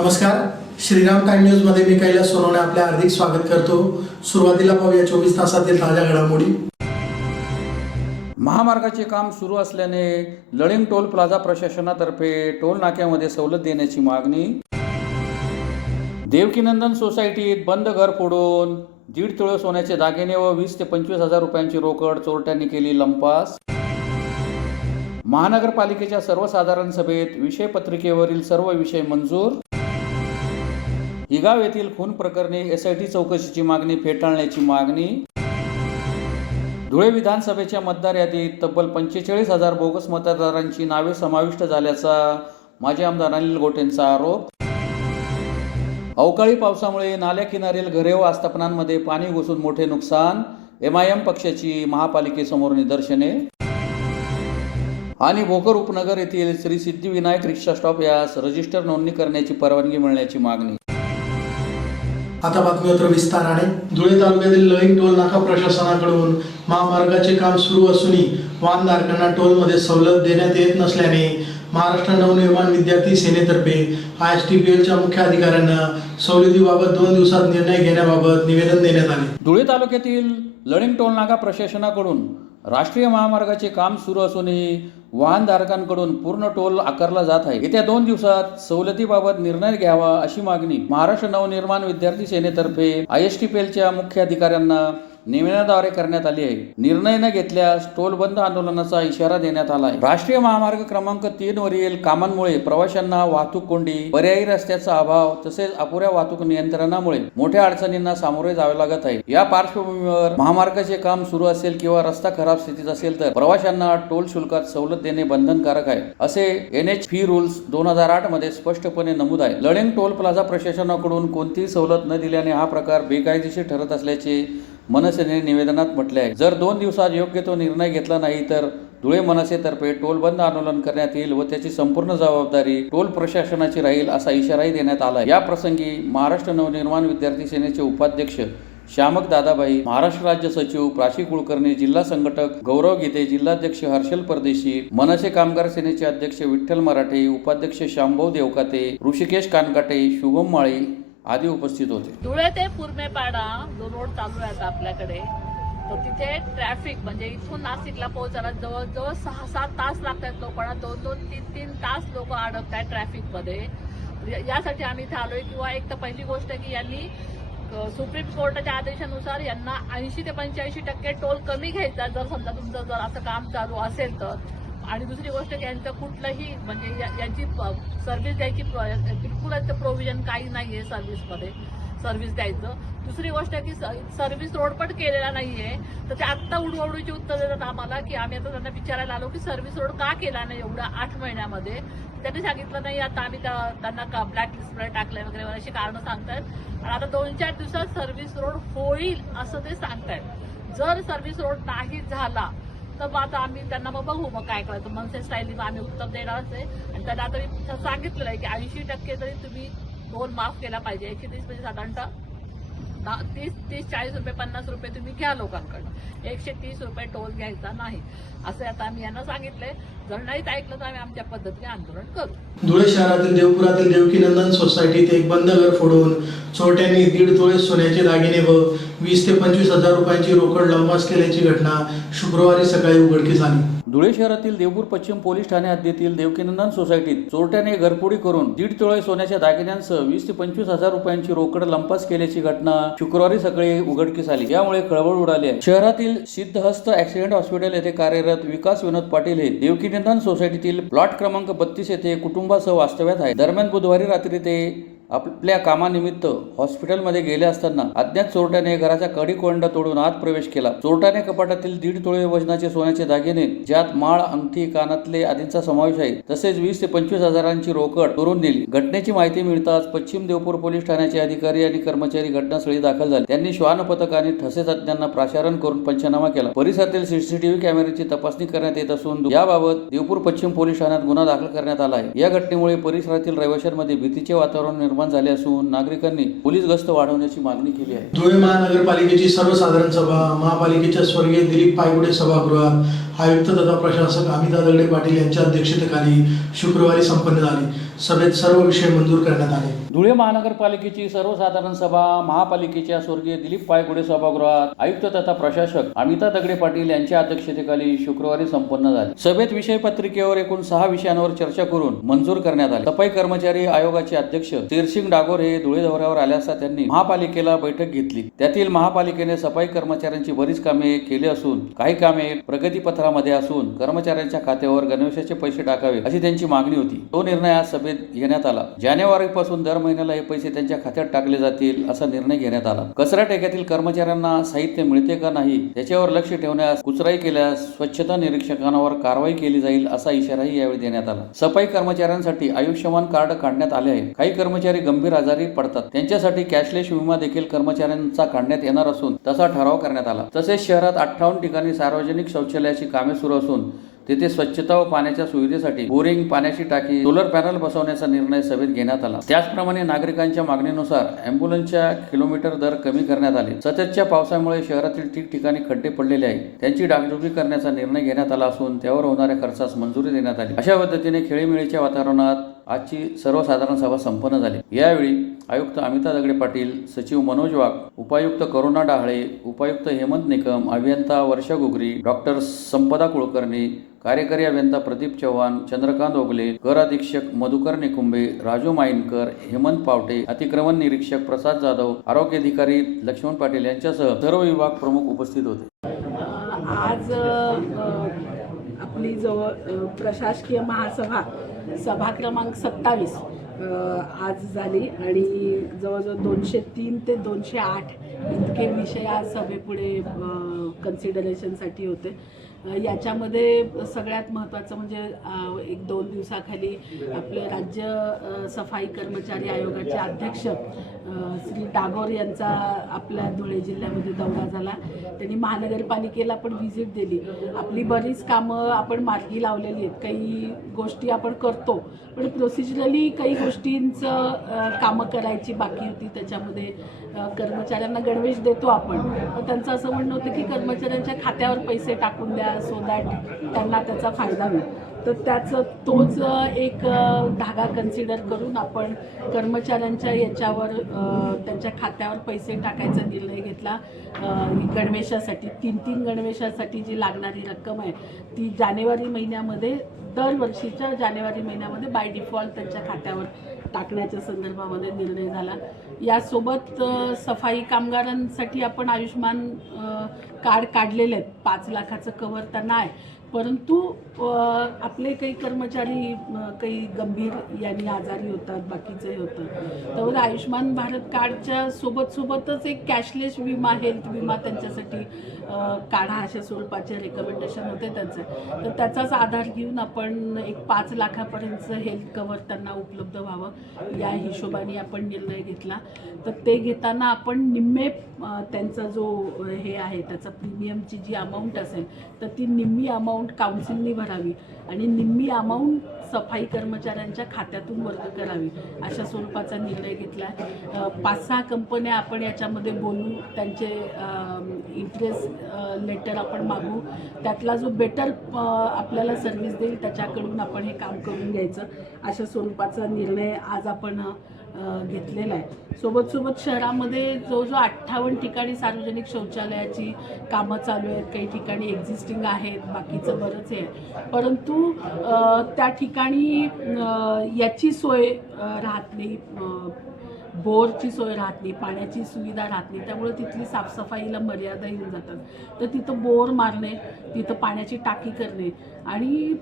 नमस्कार, Shriram time news मध्ये मी कैलास सोनवणे आपले हार्दिक स्वागत करतो। सुरुवातीला पाहूया 24 तासातील ताज्या घडामोडी। महामार्गाचे काम सुरू असल्याने लळिंग टोल प्लाझा प्रशासनातर्फे टोल नाक्यामध्ये सवलत देण्याची मागणी। देवकीनंदन सोसायटीत बंद घर फोडून 1.5 तोळे सोन्याचे दागिने व 20 ते 25 हजार रुपयांची रोकड चोरट्यांनी केली लंपास। महानगरपालिकेच्या सर्वसाधारण सभेत विषय पत्रिकेवरील सर्व विषय मंजूर। हिगाव येथील खून प्रकरणी SIT चौकशीची मागणी फेटाळण्याची मागणी। धुळे विधानसभेच्या मतदार यादीत तब्बल 45,000 बोगस मतदारांची नावे समाविष्ट झाल्याचा माजी आमदार अनिल गोटेंचा आरोप। अवकाळी पावसामुळे नाल्याकिनारील घरे व आस्थापनांमध्ये पाणी घुसून मोठे नुकसान। MIM पक्षाची महापालिकेसमोर निदर्शने। आणि भोकर उपनगर येथील श्री सिद्धिविनायक रिक्षा स्टॉप यास रजिस्टर नोंदणी करण्याची परवानगी मिळण्याची मागणी। आता बातमीपत्र विस्ताराने। धुळे तालुक्यातील लळिंग टोल नाका प्रशासनाकडून महामार्गाचे काम सुरू असूनही वाहनधारकांना टोलमध्ये सवलत देण्यात येत नसल्याने महाराष्ट्र नवनिर्माण विद्यार्थी सेनेतर्फे ISTPLच्या मुख्य अधिकाऱ्यांना सवलतीबाबत 2 दिवसात निर्णय घेण्याबाबत निवेदन देण्यात आले। धुळे तालुक्यातील लळिंग टोल नाका प्रशासनाकडून राष्ट्रीय महामार्गाचे काम सुरू असूनही वाहनधारकांकडून पूर्ण टोल आकारला जात आहे। येत्या 2 दिवसात सवलतीबाबत निर्णय घ्यावा अशी मागणी महाराष्ट्र नवनिर्माण विद्यार्थी सेनेतर्फे ISTPLच्या मुख्य अधिकाऱ्यांना निवेदनाद्वारे करण्यात आली आहे। निर्णय न घेतल्यास टोल बंद आंदोलनाचा इशारा देण्यात आला आहे। राष्ट्रीय महामार्ग क्रमांक 3 वरील कामांमुळे प्रवाशांना वाहतूक कोंडी, पर्यायी रस्त्याचा अभाव तसेच अपुऱ्या वाहतूक नियंत्रणामुळे मोठ्या अडचणींना सामोरे जावे लागत आहे। या पार्श्वभूमीवर महामार्गाचे काम सुरू असेल किंवा रस्ता खराब स्थितीत असेल तर प्रवाशांना टोल शुल्कात सवलत देणे बंधनकारक आहे, असे NH फी रूल्स 2008 मध्ये स्पष्टपणे नमूद आहे। लळिंग टोल प्लाझा प्रशासनाकडून कोणतीही सवलत न दिल्याने हा प्रकार बेकायदेशीर ठरत असल्याचे मनसेने निवेदनात म्हटले आहे। जर 2 दिवसात योग्य तो निर्णय घेतला नाही तर धुळे मनसेतर्फे टोल बंद आंदोलन करण्यात येईल व त्याची संपूर्ण जबाबदारी टोल प्रशासनाची राहील असा इशाराही देण्यात आला। या प्रसंगी महाराष्ट्र नवनिर्माण विद्यार्थी सेनेचे उपाध्यक्ष श्यामक दादाभाई, महाराष्ट्र राज्य सचिव प्राची कुलकर्णी, जिल्हा संघटक गौरव गीते, जिल्हाध्यक्ष हर्षल परदेशी, मनसे कामगार सेनेचे अध्यक्ष विठ्ठल मराठे, उपाध्यक्ष शांभाऊ देवकाते, ऋषिकेश कानकाटे, शुभम माळी आदी उपस्थित होते। धुळे ते पुरमेपाडा जो रोड चालू आहे आपल्याकडे, तर तिथे ट्रॅफिक म्हणजे इथून नाशिकला पोहोचायला जवळजवळ 6-7 तास लागतात लोकांना, 2-2, 3-3 तास लोक अडकतात ट्रॅफिक मध्ये। यासाठी आम्ही इथे आलोय किंवा एक तर पहिली गोष्ट की यांनी सुप्रीम कोर्टाच्या आदेशानुसार यांना 80 ते 85% टोल कमी घ्यायचा जर समजा तुमचं जर असं काम चालू असेल तर। आणि दुसरी गोष्ट की यांचं कुठलंही म्हणजे यांची सर्व्हिस द्यायची बिलकुलच प्रोव्हिजन काही नाहीये सर्व्हिसमध्ये, सर्व्हिस द्यायचं। दुसरी गोष्ट की सर्व्हिस रोड पण केलेला नाहीये, तर ते आत्ता उडवडूची उत्तर देतात आम्हाला की आम्ही आता त्यांना विचारायला आलो की सर्व्हिस रोड का केला नाही एवढ्या 8 महिन्यामध्ये। त्यांनी सांगितलं नाही आता आम्ही त्यांना ब्लॅक लिस्टमध्ये टाकलंय वगैरे अशी कारणं सांगतायत। आणि आता 2-4 दिवसात सर्व्हिस रोड होईल असं ते सांगतायत। जर सर्व्हिस रोड नाही झाला तर आता आम्ही त्यांना मग बघू मग काय करायचं, मनसे स्टाईलने आम्ही उत्तर देणार असते। आणि त्यांना आता मी सांगितलेलं आहे की 80% तरी तुम्ही टोल माफ केला पाहिजे। 130 म्हणजे साधारणतः 30-40 रुपये 50 रुपये तुम्ही घ्या लोकांकडनं, 130 रुपये टोल घ्यायचा नाही असं आता आम्ही यांना सांगितलंय। जर नाहीच ऐकलं तर आम्ही आमच्या पद्धतीने आंदोलन करू। धुळे शहरातील देवपुरातील देवकीनंदन सोसायटीत एक बंद घर फोडून चोरट्यांनी 1.5 तोळे सोन्याचे दागिने व 20 ते 25 हजार रुपयांची रोकड लंपास केल्याची घटना शुक्रवारी सकाळी उघडकीस आली। धुळे शहरातील देवपूर पश्चिम पोलीस ठाणे हद्दीतील देवकीनंदन सोसायटीत चोरट्याने घरफोडी करून 1.5 तोळे सोन्याच्या दागिन्यांसह 20 ते 25 हजार रुपयांची रोकड लंपास केल्याची घटना शुक्रवारी सकाळी उघडकीस आली। यामुळे खळबळ उडाली आहे। शहरातील सिद्धहस्त ऍक्सिडेंट हॉस्पिटल येथे कार्यरत विकास विनोद पाटील हे देवकीनंदन सोसायटीतील प्लॉट क्रमांक 32 येथे कुटुंबासह वास्तव्यात आहे। दरम्यान बुधवारी रात्री ते आपल्या कामानिमित्त हॉस्पिटलमध्ये गेले असताना अज्ञात चोरट्याने घराचा कडी कोंडा तोडून आत प्रवेश केला। चोरट्याने कपाटातील 1.5 तोळे वजनाचे सोन्याचे दागिने, ज्यात माळ, अंगठी, कानातले आदींचा समावेश आहे, तसेच 20 ते 25 हजारांची रोकड चोरून नेली। घटनेची माहिती मिळताच पश्चिम देवपूर पोलीस ठाण्याचे अधिकारी आणि कर्मचारी घटनास्थळी दाखल झाले। त्यांनी श्वान पथक आणि ठसे तज्ञांना प्राचारण करून पंचनामा केला। परिसरातील CCTV कॅमेऱ्याची तपासणी करण्यात येत असून याबाबत देवपूर पश्चिम पोलीस ठाण्यात गुन्हा दाखल करण्यात आला आहे। या घटनेमुळे परिसरातील रहिवाशांमध्ये भीतीचे वातावरण निर्माण झाले असून नागरिकांनी पोलीस गस्त वाढवण्याची मागणी केली आहे। धुळे महानगरपालिकेची सर्वसाधारण सभा महापालिकेच्या स्वर्गीय दिलीप पायगुडे सभागृहात आयुक्त तथा प्रशासक अमिता दगडे पाटील यांच्या अध्यक्षतेखाली शुक्रवारी संपन्न झाली. सभेत सर्व विषय मंजूर करण्यात आले. धुळे महानगरपालिकेची सर्वसाधारण सभा महापालिकेच्या स्वर्गीय दिलीप पायगुडे सभागृहात आयुक्त तथा प्रशासक अमिता दगडे पाटील यांच्या अध्यक्षतेखाली शुक्रवारी संपन्न झाली. सभेत विषय पत्रिकेवर एकूण 6 विषयांवर चर्चा करून मंजूर करण्यात आले. सफाई कर्मचारी आयोगाचे अध्यक्ष तीरसिंग डागोर हे धुळे दौऱ्यावर आले असता त्यांनी महापालिकेला बैठक घेतली. त्यातील महापालिकेने सफाई कर्मचाऱ्यांची बरीच कामे केली असून काही कामे प्रगतीपत्रामध्ये असून कर्मचाऱ्यांच्या खात्यावर गणवेशाचे पैसे टाकावे अशी त्यांची मागणी होती. तो निर्णय आज सभेत घेण्यात आला. जानेवारीपासून दर महिन्याला हे पैसे त्यांच्या खात्यात टाकले जातील असा निर्णय घेण्यात आला. कचरा टेक्यातील कर्मचाऱ्यांना साहित्य मिळते का नाही त्याच्यावर लक्ष ठेवण्यास, कुचराई केल्यास स्वच्छता निरीक्षकांवर कारवाई केली जाईल असा इशाराही यावेळी देण्यात आला. सफाई कर्मचाऱ्यांसाठी आयुष्यमान कार्ड काढण्यात आले आहे. काही कर्मचारी गंभीर आजारी पडतात, त्यांच्यासाठी कॅशलेस विमा देखील कर्मचाऱ्यांचा काढण्यात येणार असून तसा ठराव करण्यात आला. तसेच शहरात 58 ठिकाणी सार्वजनिक शौचालयाची कामे सुरू असून तेथे स्वच्छता व पाण्याच्या सुविधेसाठी बोरिंग, पाण्याची टाकी, सोलर पॅनल बसवण्याचा निर्णय सभेत घेण्यात आला. त्याचप्रमाणे नागरिकांच्या मागणीनुसार अँब्युलन्सच्या किलोमीटर दर कमी करण्यात आले. सततच्या पावसामुळे शहरातील ठिकठिकाणी खड्डे पडलेले आहेत, त्यांची डागडुजी करण्याचा निर्णय घेण्यात आला असून त्यावर होणाऱ्या खर्चास मंजुरी देण्यात आली. अशा पद्धतीने खेळीमेळीच्या वातावरणात आजची सर्वसाधारण सभा संपन्न झाली. यावेळी आयुक्त अमिता दगडे पाटील, सचिव मनोज वाघ, उपायुक्त करुणा डाहळे, उपायुक्त हेमंत निकम, अभियंता वर्षा गुगरी, डॉक्टर संपदा कुलकर्णी, कार्यकारी अभियंता प्रदीप चव्हाण, चंद्रकांत ओगले, कर अधीक्षक मधुकर निकुंबे, राजू माईनकर, हेमंत पावटे, अतिक्रमण निरीक्षक प्रसाद जाधव, आरोग्य अधिकारी लक्ष्मण पाटील यांच्यासह सर्व विभाग प्रमुख उपस्थित होते. आज आपली जवळ प्रशासकीय महासभा सभा क्रमांक 27 आज झाली आणि जवळजवळ 203 ते 208 इतके विषय आज सभेपुढे कन्सिडरेशनसाठी होते. याच्यामध्ये सगळ्यात महत्त्वाचं म्हणजे 1-2 दिवसाखाली आपले राज्य सफाई कर्मचारी आयोगाचे अध्यक्ष श्री डागोर यांचा आपल्या धुळे जिल्ह्यामध्ये दौरा झाला. त्यांनी महानगरपालिकेला पण व्हिजिट दिली. आपली बरीच कामं आपण मार्गी लावलेली आहेत, काही गोष्टी आपण करतो पण प्रोसिजरली काही गोष्टींचं कामं करायची बाकी होती. त्याच्यामध्ये कर्मचाऱ्यांना गणवेश देतो आपण, तर त्यांचं असं म्हणणं होतं की कर्मचाऱ्यांच्या खात्यावर पैसे टाकून द्या सो दॅट त्यांना त्याचा फायदा होईल. तर तोच एक धागा कन्सिडर करून आपण कर्मचाऱ्यांच्या याच्यावर त्यांच्या खात्यावर पैसे टाकायचा निर्णय घेतला. गणवेशासाठी 3 गणवेशासाठी जी लागणारी रक्कम आहे ती जानेवारी महिन्यामध्ये, दरवर्षीच्या जानेवारी महिन्यामध्ये बाय डिफॉल्ट त्यांच्या खात्यावर टाकण्याच्या संदर्भामध्ये निर्णय झाला. यासोबत सफाई कामगारांसाठी आपण आयुष्मान कार्ड काढलेले आहेत. 5 लाखाचं कव्हर त्यांना आहे, परंतु आपले काही कर्मचारी काही गंभीर यांनी आजारी होतात, बाकीचे होतं. त्यामुळे आयुष्मान भारत कार्डच्या सोबतच एक कॅशलेस विमा, हेल्थ विमा त्यांच्यासाठी काढा अशा स्वरूपाचे रेकमेंडेशन होते त्यांचे. तर त्याचाच आधार घेऊन आपण एक 5 लाखापर्यंतचं हेल्थ कव्हर त्यांना उपलब्ध व्हावं या हिशोबाने आपण निर्णय घेतला. तर ते घेताना आपण निम्मे त्यांचा जो हे आहे त्याचा प्रीमियमची जी अमाऊंट असेल तर ती निम्मी अमाऊंट काउन्सिलनी भरावी आणि निम्मी अमाऊंट सफाई कर्मचाऱ्यांच्या खात्यातून वर्ग करावी अशा स्वरूपाचा निर्णय घेतला. 5-6 कंपन्या आपण याच्यामध्ये बोलू, त्यांचे इंटरेस्ट लेटर आपण मागू, त्यातला जो बेटर आपल्याला सर्व्हिस देईल त्याच्याकडून आपण हे काम करून घ्यायचं अशा स्वरूपाचा निर्णय आज आपण घेतलेला आहे. सोबत शहरामध्ये जवळजवळ 58 ठिकाणी सार्वजनिक शौचालयाची कामं चालू आहेत. काही ठिकाणी एक्झिस्टिंग आहेत, बाकीचं बरंच आहे, परंतु त्या ठिकाणी याची सोय राहत नाही, बोरची सोय राहत नाही, पाण्याची सुविधा राहत नाही. त्यामुळे तिथली साफसफाईला मर्यादा येऊन जातात. तर तिथं बोर मारणे, तिथं पाण्याची टाकी करणे आणि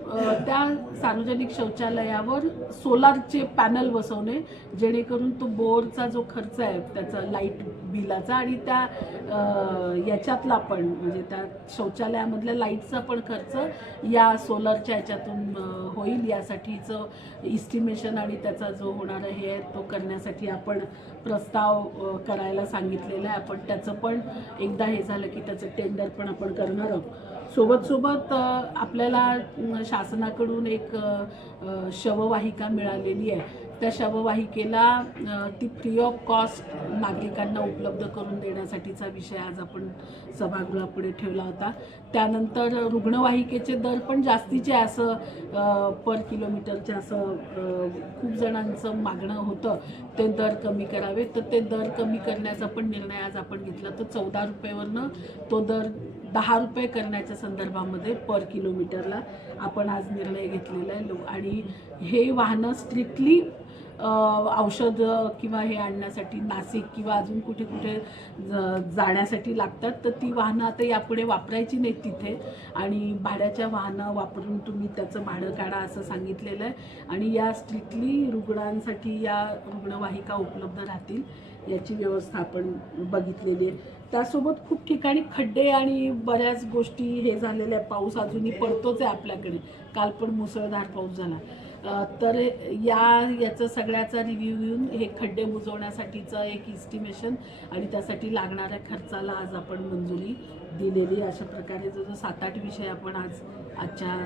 त्या सार्वजनिक शौचालयावर सोलारचे पॅनल बसवणे, जेणेकरून तो बोरचा जो खर्च आहे त्याचा लाईट बिलाचा आणि त्या याच्यातला पण म्हणजे त्या शौचालयामधल्या लाईटचा पण खर्च या सोलरच्या याच्यातून होईल यासाठीचं इस्टिमेशन आणि त्याचा जो होणारा हे आहे तो करण्यासाठी आपण प्रस्ताव करायला सांगितलेला आहे. आपण त्याचं पण एकदा हे झालं की त्याचं टेंडर पण आपण करणार आहोत. सोबत आपल्याला शासनाकडून एक शववाहिका मिळालेली आहे त्या शववाहिकेला ती फ्री ऑफ कॉस्ट नागरिकांना उपलब्ध करून देण्यासाठीचा विषय आज आपण सभागृहापुढे ठेवला होता. त्यानंतर रुग्णवाहिकेचे दर पण जास्तीचे असं पर किलोमीटरचे असं खूप जणांचं मागणं होतं ते दर कमी करावे. तर ते दर कमी करण्याचा पण निर्णय आज आपण घेतला. तर 14 रुपयेवरनं तो दर 10 रुपये करण्याच्या संदर्भामध्ये पर किलोमीटरला आपण आज निर्णय घेतलेला आहे. आणि हे वाहनं स्ट्रिक्टली औषध किंवा हे आणण्यासाठी नाशिक किंवा अजून कुठे कुठे जाण्यासाठी लागतात. तर ती वाहनं आता यापुढे वापरायची नाहीत तिथे आणि भाड्याच्या वाहनं वापरून तुम्ही त्याचं भाडं काढा असं सांगितलेलं आहे. आणि या स्ट्रिक्टली रुग्णांसाठी या रुग्णवाहिका उपलब्ध राहतील याची व्यवस्था आपण बघितलेली आहे. त्यासोबत खूप ठिकाणी खड्डे आणि बऱ्याच गोष्टी हे झालेल्या आहे. पाऊस अजूनही पडतोच आहे आपल्याकडे. काल पण मुसळधार पाऊस झाला. तर याचं सगळ्याचा रिव्ह्यू घेऊन हे खड्डे बुजवण्यासाठीचं एक इस्टिमेशन आणि त्यासाठी लागणाऱ्या खर्चाला आज आपण मंजुरी दिलेली. अशा प्रकारे जो 7-8 विषय आपण आजच्या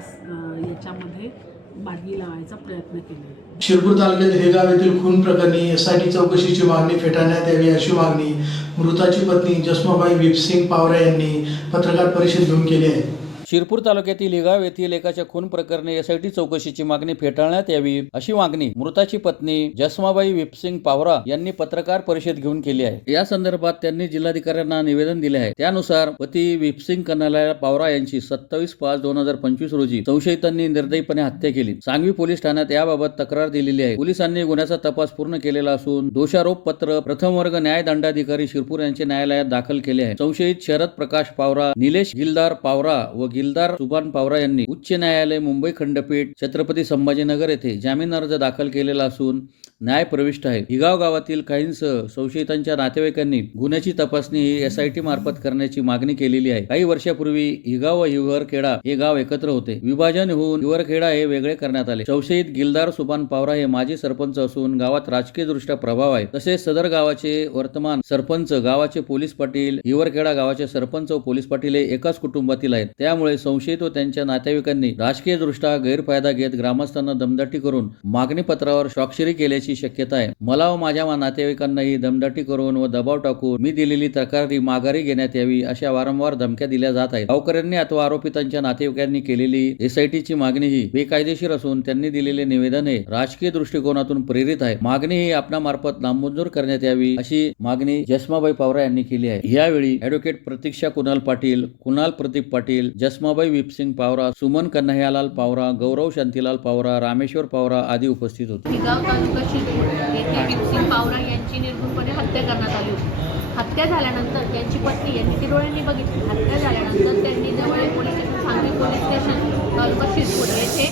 याच्यामध्ये मार्गी लावायचा प्रयत्न केला. शिरपूर तालुक्यात हेगाव येथील खून प्रकरणी SIT चौकशीची मागणी फेटाळण्यात यावी अशी मागणी मृताची पत्नी जसमाबाई विपसिंग पावरा यांनी पत्रकार परिषद घेऊन केली आहे. शिरपूर तालुक्यातील हिगाव येथील एकाच्या खून प्रकरणी SIT चौकशीची मागणी फेटाळण्यात यावी अशी मागणी मृताची पत्नी जसमाबाई विपसिंग पावरा यांनी पत्रकार परिषद घेऊन केली आहे. या संदर्भात त्यांनी जिल्हाधिकाऱ्यांना निवेदन दिले आहे. त्यानुसार पती विपसिंग कन्हैया पावरा यांची 27/5/2025 रोजी संशयितांनी निर्दयीपणे हत्या केली. सांगवी पोलीस ठाण्यात याबाबत तक्रार दिलेली आहे. पोलिसांनी गुन्ह्याचा तपास पूर्ण केलेला असून दोषारोप पत्र प्रथम वर्ग न्याय दंडाधिकारी शिरपूर यांचे न्यायालयात दाखल केले आहे. संशयित शरद प्रकाश पावरा, निलेश गिलदार पावरा व गिलदार सुभान पावरा यांनी उच्च न्यायालय मुंबई खंडपीठ छत्रपती संभाजीनगर येथे जामीन अर्ज दाखल केलेला असून न्याय प्रविष्ट आहे. हिगाव गावातील काहींसह संशयितांच्या नातेवाईकांनी गुन्ह्याची तपासणी ही SIT मार्फत करण्याची मागणी केलेली आहे. काही वर्षापूर्वी हिगाव व हिवरखेडा हे गाव एकत्र होते. विभाजन होऊन हिवरखेडा हे वेगळे करण्यात आले. संशयित गिलदार सुभान पावरा हे माजी सरपंच असून गावात राजकीय दृष्ट्या प्रभाव आहे. तसेच सदर गावाचे वर्तमान सरपंच, गावाचे पोलीस पाटील, हिवरखेडा गावाचे सरपंच व पोलीस पाटील हे एकाच कुटुंबातील आहेत. त्यामुळे संशयित व त्यांच्या नातेवाईकांनी राजकीय दृष्ट्या गैरफायदा घेत ग्रामस्थांना दमदाटी करून मागणी पत्रावर स्वाक्षरी केल्याची शक्यता आहे. मला व माझ्या नातेवाईकांनाही दमदाटी करून व दबाव टाकून मी दिलेली तक्रारी माघारी घेण्यात यावी अशा वारंवार धमक्या दिल्या जात आहेत. गावकऱ्यांनी अथवा आरोपितांच्या नातेवाईकांनी केलेली SITची मागणी ही बेकायदेशीर असून त्यांनी दिलेले निवेदन हे राजकीय दृष्टिकोनातून प्रेरित आहे. मागणी ही आपणामार्फत नामंजूर करण्यात यावी अशी मागणी जसमाबाई पावरा यांनी केली आहे. यावेळी ॲडव्होकेट प्रतीक्षा कुणाल पाटील, कुणाल प्रदीप पाटील, जसमाबाई विपसिंग पावरा, सुमन कन्हैयालाल पावरा, गौरव शांतीलाल पावरा, रामेश्वर पावरा आदी उपस्थित होते. हिगाव तालुका शिरपूर येथे विपसिंग पावरा यांची निर्घृणपणे हत्या करण्यात आली होती. हत्या झाल्यानंतर त्यांची पत्नी यांनी ती डोळ्यांनी बघितली. हत्या झाल्यानंतर त्यांनी जवळ police station, Sangvi police station taluka Shirpur येथे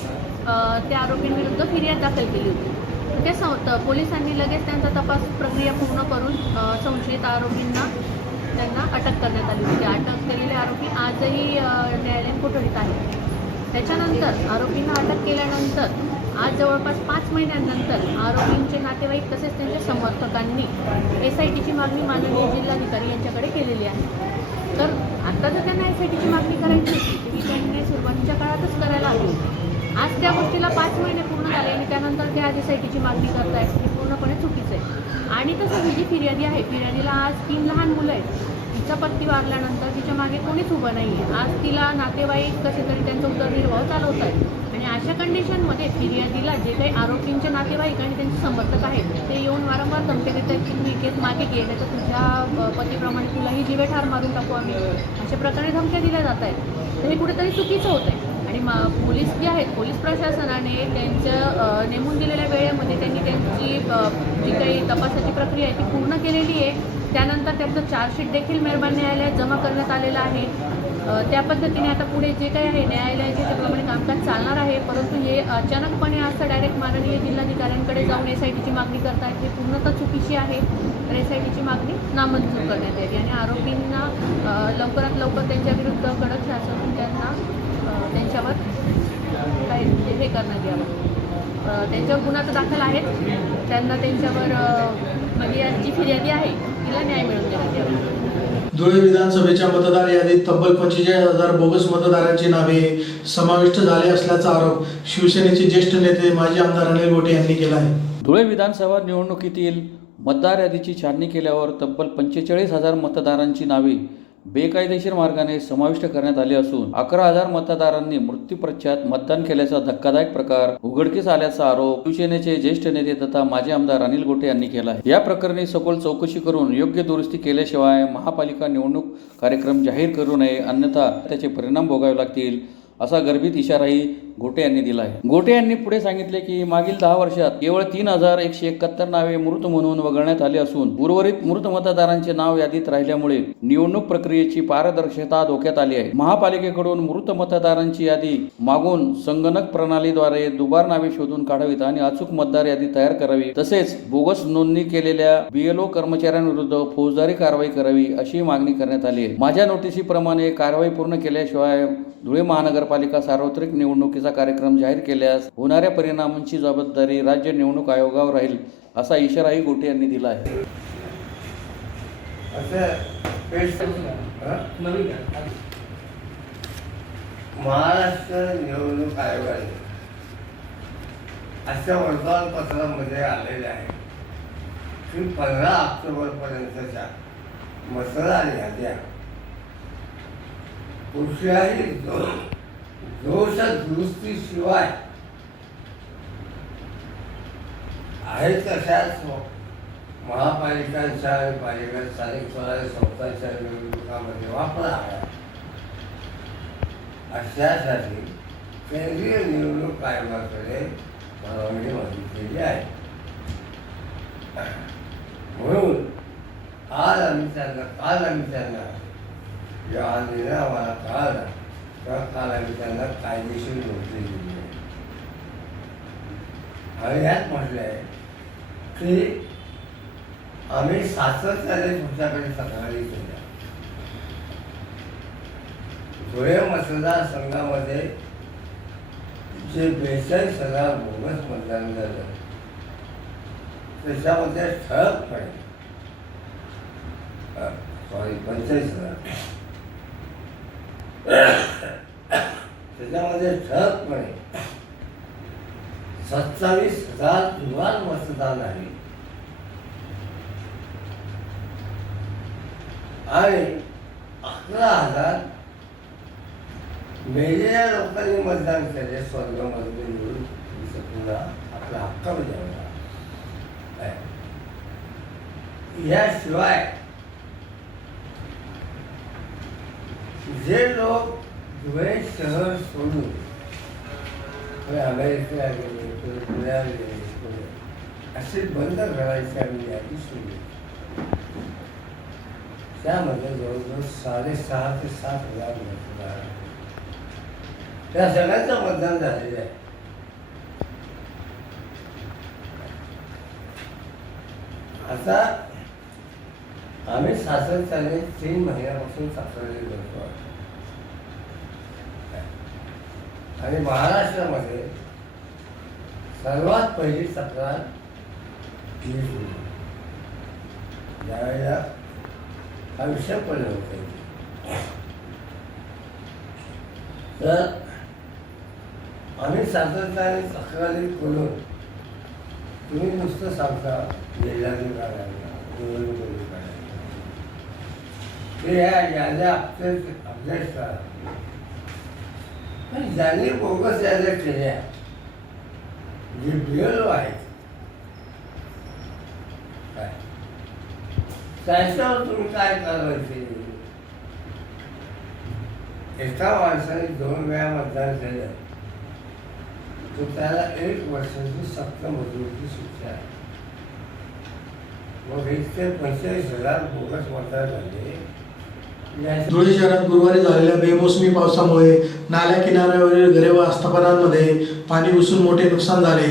त्या आरोपींविरुद्ध फिर्याद दाखल केली होती. त्या पोलिसांनी लगेच त्यांचा तपास प्रक्रिया पूर्ण करून संशयित आरोपींना त्यांना अटक करण्यात आली होती. अटक केलेले आरोपी आजही न्यायालयीन कोठडीत आहेत. त्याच्यानंतर आरोपींना अटक केल्यानंतर आज जवळपास 5 महिन्यांनंतर आरोपींचे नातेवाईक तसेच त्यांच्या समर्थकांनी SITची मागणी माननीय जिल्हाधिकारी यांच्याकडे केलेली आहे. तर आता जर त्यांना SITची मागणी करायची होती ती त्यांनी सुरुवातीच्या काळातच करायला हवी होती. आज त्या गोष्टीला 5 महिने पूर्ण झाले आणि त्यानंतर ते आज SITची मागणी करतायत. हे पूर्णपणे चुकीचं आहे. आणि तसं ही जी फिर्यादी आहे, फिर्यादीला आज 3 लहान मुलं आहेत. तिचा पती वारल्यानंतर तिच्या मागे कोणीच उभं नाही आहे. आज तिला नातेवाईक कसे तरी त्यांचा उदरनिर्वाह चालवत आहेत. आणि अशा कंडिशनमध्ये फिर्यादीला जे काही आरोपींचे नातेवाईक आणि त्यांचे समर्थक आहेत ते येऊन वारंवार धमक्या देतात की तुम्ही केस मागे गेले तर तुझ्या पतीप्रमाणे तुलाही जीवेठार मारून टाकू आम्ही, अशा प्रकारे धमक्या दिल्या जात आहेत. तर हे कुठेतरी चुकीचं होतं आहे. आणि पोलीस जे आहेत, पोलीस प्रशासनाने त्यांचं नेमून दिलेल्या वेळेमध्ये त्यांनी त्यांची जी काही तपासाची प्रक्रिया आहे ती पूर्ण केलेली आहे. त्यानंतर त्यांचं चार्जशीट देखील मेहरबान न्यायालयात जमा करण्यात आलेलं आहे. त्या पद्धतीने आता पुढे जे काही आहे न्यायालयाचे त्याप्रमाणे कामकाज चालणार आहे. परंतु हे अचानकपणे असं डायरेक्ट माननीय जिल्हाधिकाऱ्यांकडे जाऊन SITची मागणी करतायत हे पूर्णतः चुकीची आहे. तर SITची मागणी नामंजूर करण्यात यावी आणि आरोपींना लवकरात लवकर त्यांच्याविरुद्ध कडक शासन त्यांना त्यांच्यावर काय हे करण्यात यावं. त्यांच्यावर गुन्हा तर दाखल आहेत. त्यांना त्यांच्यावर म्हणजे जी फिर्यादी आहे तिला न्याय मिळवून देण्यात यावा. धुळे विधानसभेच्या मतदार यादीत तब्बल 45,000 बोगस मतदारांची नावे समाविष्ट झाले असल्याचा आरोप शिवसेनेचे ज्येष्ठ नेते माजी आमदार अनिल गोटे यांनी केला आहे. धुळे विधानसभा निवडणुकीतील मतदार यादीची छाननी केल्यावर तब्बल 45,000 मतदारांची नावे बेकायदेशीर मार्गाने समाविष्ट करण्यात आली असून 11,000 मतदारांनी मृत्यूपश्चात मतदान केल्याचा धक्कादायक प्रकार उघडकीस आल्याचा आरोप शिवसेनेचे ज्येष्ठ नेते तथा माजी आमदार अनिल गोटे यांनी केला आहे. या प्रकरणी सखोल चौकशी करून योग्य दुरुस्ती केल्याशिवाय महापालिका निवडणूक कार्यक्रम जाहीर करू नये, अन्यथा त्याचे परिणाम भोगावे लागतील असा गर्भित इशाराही गोटे यांनी दिला आहे. गोटे यांनी पुढे सांगितले की मागील 10 वर्षात केवळ 3,171 नावे मृत म्हणून वगळण्यात आली असून उर्वरित मृत मतदारांचे नाव यादीत राहिल्यामुळे निवडणूक प्रक्रियेची पारदर्शकता धोक्यात आली आहे. महापालिकेकडून मृत मतदारांची यादी मागून संगणक प्रणालीद्वारे दुबार नावे शोधून काढावीत आणि अचूक मतदार यादी तयार करावी, तसेच बोगस नोंदणी केलेल्या BLO कर्मचाऱ्यांविरुद्ध फौजदारी कारवाई करावी अशी मागणी करण्यात आली आहे. माझ्या नोटीसीप्रमाणे कारवाई पूर्ण केल्याशिवाय धुळे महानगरपालिका सार्वत्रिक निवडणुकीचा कार्यक्रम जाहीर केल्यास होणाऱ्या परिणामांची जबाबदारी राज्य निवडणूक आयोगावर राहील असा इशाराही गोटे यांनी दिला आहे. महाराष्ट्र निवडणूक आयोगाने अशा वर्तमानपत्रामध्ये आलेले आहे की 15 ऑक्टोबरपर्यंतच्या मतदार याद्या कुठल्याही दोष दुरुस्तीशिवाय आहे तशाच महापालिकांच्या आणि पालिका स्थानिक स्वराज्य संस्थांच्या निवडणुकामध्ये वापराव्या अशासाठी केंद्रीय निवडणूक आयोगाकडे परवानगी मागितलेली आहे. म्हणून काल आम्ही त्यांना जेव्हा निर्णय आम्हाला कळाला तेव्हा काल आम्ही त्यांना कायदेशीर नोटीस दिली आहे आणि यात म्हटलं आहे की आम्ही सातत्याने तुमच्याकडे तक्रारी केल्या. धुळे मतदारसंघामध्ये जे 42,000 बोगस मतदान झालं त्याच्यामध्ये ठळकपणे 45,000 त्याच्यामध्ये ठळकपणे 27,000 दिवाण मतदान आहे आणि 11,000 मेलेल्या लोकांनी मतदान केले. स्वर्गामध्ये निवडून पुन्हा आपला हक्क बजावला. याशिवाय जे लोक धुळे शहर सोडून अमेरिकेला गेले, पुण्याला गेले, असे बंद घडायची आम्ही यादी सुरू. त्यामध्ये जवळजवळ 6,500 ते 7,000 मतदार त्या सगळ्यांचं मतदान झालेलं आहे. आता आम्ही सातत्याने 3 महिन्यापासून तक्रारी करतो आणि महाराष्ट्रामध्ये सर्वात पहिली तक्रार ही होती ज्यावेळेला हा विषय पण होता. तर आम्ही सातत्याने तक्रारी करून तुम्ही नुसतं सांगता जिल्हाधिकाऱ्यांना निवडणूक अधिकाऱ्यांना ते ह्या याद्या अपडेट करा. पण ज्यांनी बोगस याद्या केल्या जे BLO आहेत काय त्याच्यावर तुम्ही काय कारवाई केली. एका माणसाने 2 वेळा मतदान केलं तर त्याला 1 वर्षाची सक्त मजुरीची शिक्षा आहे. मग इथे 45,000 बोगस मतदार झाले. धुळे शहरात गुरुवारी झालेल्या बेमोसमी पावसामुळे नाल्या किनाऱ्यावरील घरे व आस्थापनांमध्ये पाणी घुसून मोठे नुकसान झाले.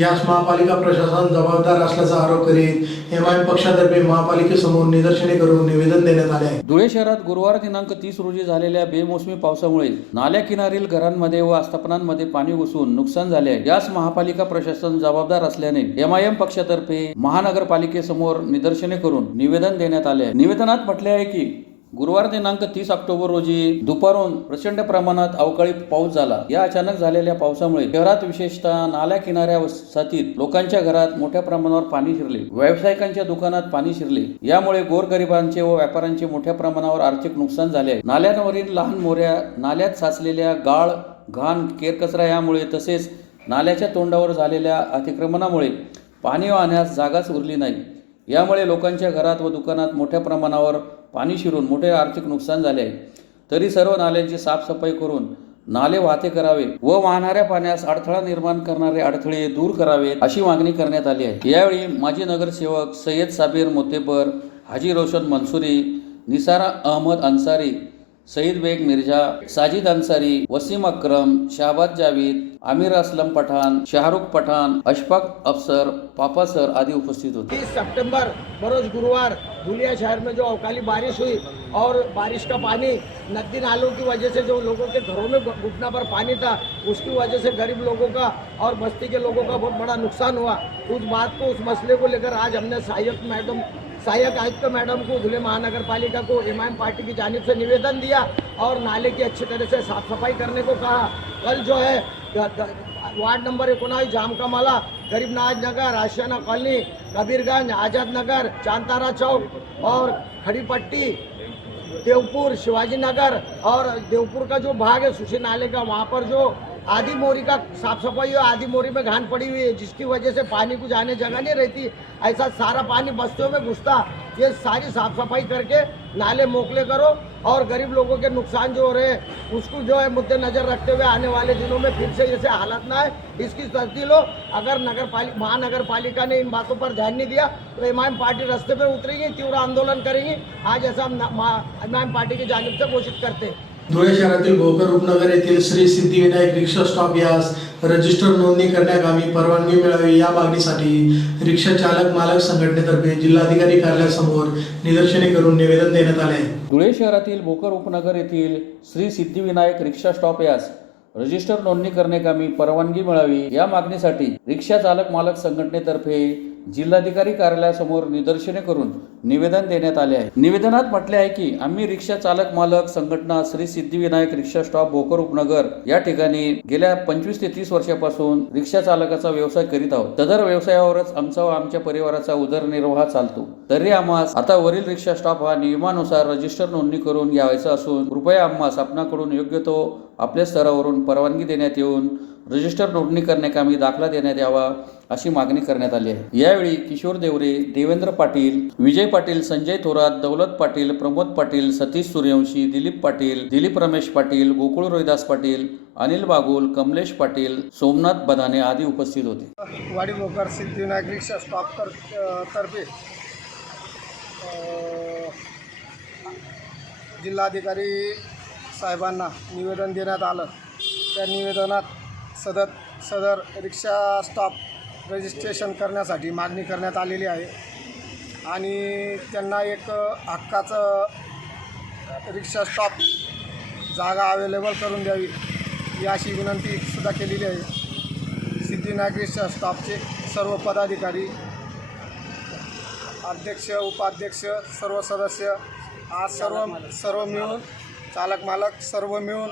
यास महापालिका प्रशासन जबाबदार असल्याचा आरोप करीत MIM पक्षातर्फे महापालिकेसमोर निदर्शने करून निवेदन देण्यात आले आहे. धुळे शहरात गुरुवार दिनांक 30 रोजी झालेल्या बेमोसमी पावसामुळे नाल्या किनारील घरांमध्ये व आस्थापनांमध्ये पाणी घुसून नुकसान झाले आहे. यास महापालिका प्रशासन जबाबदार असल्याने MIM पक्षातर्फे महानगरपालिकेसमोर निदर्शने करून निवेदन देण्यात आले आहे. निवेदनात म्हटले आहे की गुरुवार दिनांक 30 ऑक्टोबर रोजी दुपारून प्रचंड प्रमाणात अवकाळी पाऊस झाला. या अचानक झालेल्या पावसामुळे शहरात विशेषतः नाल्या किनाऱ्या वसाहतीत लोकांच्या घरात मोठ्या प्रमाणावर पाणी शिरले. व्यावसायिकांच्या दुकानात पाणी शिरले. यामुळे गोरगरिबांचे व व्यापाऱ्यांचे मोठ्या प्रमाणावर आर्थिक नुकसान झाले आहे. नाल्यांवरील लहान मोऱ्या, नाल्यात साचलेल्या गाळ, घाण, केरकचरा यामुळे तसेच नाल्याच्या तोंडावर झालेल्या अतिक्रमणामुळे पाणी वाहण्यास जागाच उरली नाही. यामुळे लोकांच्या घरात व दुकानात मोठ्या प्रमाणावर पाणी शिरून मोठे आर्थिक नुकसान झाले आहे. तरी सर्व नाल्यांची साफसफाई करून नाले वाहते करावे व वाहणाऱ्या पाण्यास अडथळा निर्माण करणारे अडथळे दूर करावेत अशी मागणी करण्यात आली आहे. यावेळी माजी नगरसेवक सय्यद साबिर मोतेबर, हाजी रोशन मंसुरी, निसार अहमद अन्सारी, सईद बेग मिर्झा, साजिद अंसारी, वसीम अकरम, शहबाज जावेद, आमिर असलम पठान, शाहरुख पठान, अशफाक अफसर, पापा सर आदि उपस्थित होते. 30 सितंबर बरोज गुरुवार धुलिया शहर में जो अवकाली बारिश हुई और बारिश का पानी नदी नालों की वजह से जो लोगों के घरों में घुटना पर पानी था, उसकी वजह से गरीब लोगों का और बस्ती के लोगों का बहुत बड़ा नुकसान हुआ. उस बात को, उस मसले को लेकर आज हमने सहायक आयुक्त मैडम को, धुले महानगर पालिका को, इमाम पार्टी की जानिब से निवेदन दिया और नाले की अच्छी तरह से साफ सफाई करने को कहा. कल जो है वार्ड नंबर 19 जाम का माला, गरीब नवाज नगर, आशियाना कॉलोनी, कबीरगंज, आज़ाद नगर, चांतारा चौक और खड़ी पट्टी, देवपुर, शिवाजी नगर और देवपुर का जो भाग है सुशी नाले का, वहाँ पर जो आदि मोरी का साफ सफाई है, आदि मोरी में घान पड़ी हुई है, जिसकी वजह से पानी को जाने जगह नहीं रहती. ऐसा सारा पानी बस्तियों में घुसता. ये सारी साफ सफाई करके नाले मोकले करो और गरीब लोगों के नुकसान जो हो रहे हैं उसको जो है मुद्दे नज़र रखते हुए आने वाले दिनों में फिर से जैसे हालत ना है, इसकी तस्दील हो. अगर महानगर पालिका ने इन बातों पर ध्यान नहीं दिया तो इमाम पार्टी रास्ते पर उतरेगी, तीव्र आंदोलन करेंगी. आज ऐसा हम इमाम पार्टी की जानिब से घोषित करते हैं. धुळे शहरातील भोकर उपनगर येथील श्री सिद्धिविनायक रिक्षा स्टॉप यास रजिस्टर नोंदणी करण्याकामी परवानगी मिळावी या मागणीसाठी रिक्षा चालक मालक संघटनेतर्फे जिल्हाधिकारी कार्यालयासमोर निदर्शने करून निवेदन देण्यात आले आहे. धुळे शहरातील भोकर उपनगर येथील श्री सिद्धिविनायक रिक्षा स्टॉप यास रजिस्टर नोंदणी करण्याकामी परवानगी मिळावी या मागणीसाठी रिक्षा चालक मालक संघटनेतर्फे जिल्हाधिकारी कार्यालयासमोर निदर्शने करून निवेदन देण्यात आले आहे. निवेदनात म्हटले आहे की आम्ही रिक्षा चालक मालक संघटना श्री सिद्धिविनायक रिक्षा स्टॉप भोकर उपनगर या ठिकाणी गेल्या 25 ते 30 वर्षापासून रिक्षा चालकाचा व्यवसाय करीत आहोत. सदर व्यवसायावरच आमचा व आमच्या परिवाराचा उदरनिर्वाह चालतो. तरी आम्हास आता वरील रिक्षा स्टॉप हा नियमानुसार रजिस्टर नोंदणी करून घ्यायचा असून कृपया आम्हास आपणाकडून योग्य तो आपल्या स्तरावरून परवानगी देण्यात येऊन रजिस्टर नोंदणी करण्याकामी दाखला देण्यात यावा अशी मागणी करण्यात आली आहे. यावेळी किशोर देवरे, देवेंद्र पाटील, विजय पाटील, संजय थोरात, दौलत पाटील, प्रमोद पाटील, सतीश सूर्यवंशी, दिलीप पाटील, दिलीप रमेश पाटील, गोकुळ रोहिदास पाटील, अनिल बागुल, कमलेश पाटील, सोमनाथ बदाने आदी उपस्थित होते. वाडी भोकर सिद्धिविनायक रिक्षा स्टॉप तर्फे जिल्हाधिकारी साहेबांना निवेदन देण्यात आलं. त्या निवेदनात सदर रिक्षा स्टॉप रजिस्ट्रेशन करण्यासाठी मागणी करण्यात आलेली आहे आणि त्यांना एक हक्काचं रिक्षा स्टॉप जागा अवेलेबल करून द्यावी ही अशी विनंतीसुद्धा केलेली आहे. सिद्धिविनायक रिक्षा स्टॉपचे सर्व पदाधिकारी, अध्यक्ष, उपाध्यक्ष, सर्व सदस्य आज सर्व मिळून, चालक मालक सर्व मिळून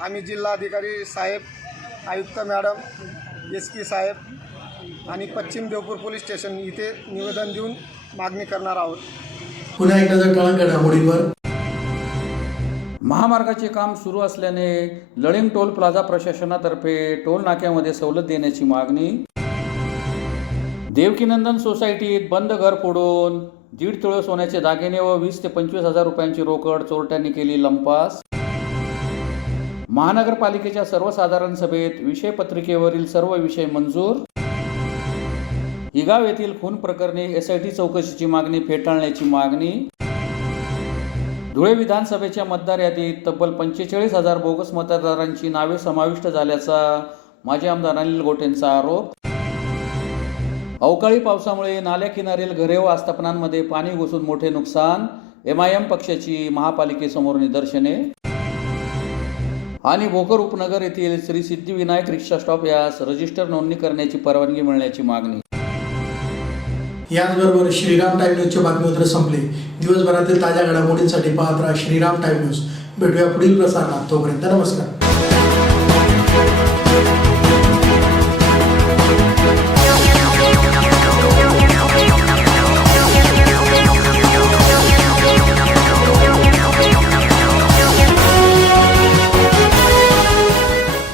आम्ही जिल्हाधिकारी साहेब, आयुक्त मॅडम, SP साहेब आणि पश्चिम देवपूर पोलीस स्टेशन इथे निवेदन देऊन मागणी करणार आहोत. पुन्हा एक नजर ठळक घडामोडींवर. महामार्गाचे काम सुरू असल्याने लळिंग टोल प्लाझा प्रशासनातर्फे टोल नाक्यामध्ये सवलत देण्याची मागणी. देवकीनंदन सोसायटीत बंद घर फोडून 1.5 तोळे सोन्याचे दागिने व 20 ते 25 हजार रुपयांची रोकड चोरट्यांनी केली लंपास. महानगरपालिकेच्या सर्वसाधारण सभेत विषय पत्रिकेवरील सर्व विषय मंजूर. हिगाव येथील खून प्रकरणी SIT चौकशीची मागणी फेटाळण्याची मागणी. धुळे विधानसभेच्या मतदार यादीत तब्बल 45,000 बोगस मतदारांची नावे समाविष्ट झाल्याचा माजी आमदार अनिल गोटेंचा आरोप. अवकाळी पावसामुळे नाल्याकिनारील घरे व आस्थापनांमध्ये पाणी घुसून मोठे नुकसान. MIM पक्षाची महापालिकेसमोर निदर्शने. आणि भोकर उपनगर येथील श्री सिद्धिविनायक रिक्षा स्टॉप यास रजिस्टर नोंदणी करण्याची परवानगी मिळण्याची मागणी. याचबरोबर श्रीराम टाईम न्यूजचे बातमीपत्र संपले. दिवसभरातील ताज्या घडामोडींसाठी पाहत राहा श्रीराम टाईम न्यूज. भेटूया पुढील प्रसारणात. तोपर्यंत नमस्कार.